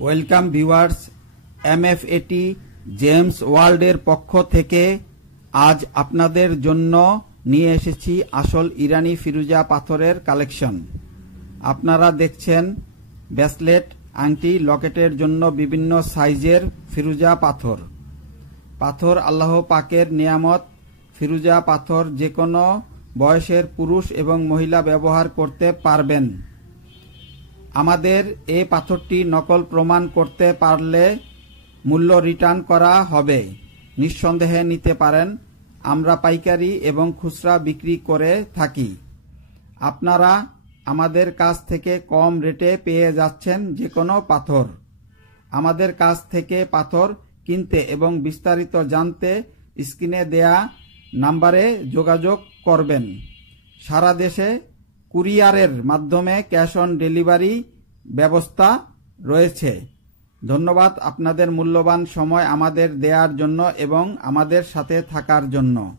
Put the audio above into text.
Welcome viewers, MFAT James ওয়ার্ল্ডের পক্ষ থেকে আজ আপনাদের জন্য নিয়ে এসেছি আসল ইরানি ফিরোজা পাথরের কালেকশন। আপনারা দেখছেন ব্রেসলেট, আংটি, লকেটের জন্য বিভিন্ন সাইজের ফিরোজা পাথর। পাথর আল্লাহ পাকের নিয়ামত। ফিরোজা পাথর যে কোনো বয়সের পুরুষ এবং মহিলা ব্যবহার করতে পারবেন। আমাদের এই পাথরটি নকল প্রমাণ করতে পারলে মূল্য রিটার্ন করা হবে। নিঃসন্দেহে নিতে পারেন। আমরা পাইকারি এবং খুচরা বিক্রি করে থাকি। আপনারা আমাদের কাছ থেকে কম রেটে পেয়ে যাচ্ছেন যে কোনো পাথর। আমাদের কাছ থেকে পাথর কিনতে এবং বিস্তারিত জানতে স্ক্রিনে দেয়া নাম্বারে যোগাযোগ করবেন। সারা দেশে কুরিয়ারের মাধ্যমে ক্যাশ অন ডেলিভারি ব্যবস্থা রয়েছে। ধন্যবাদ আপনাদের মূল্যবান সময় আমাদের দেওয়ার জন্য এবং আমাদের সাথে থাকার জন্য।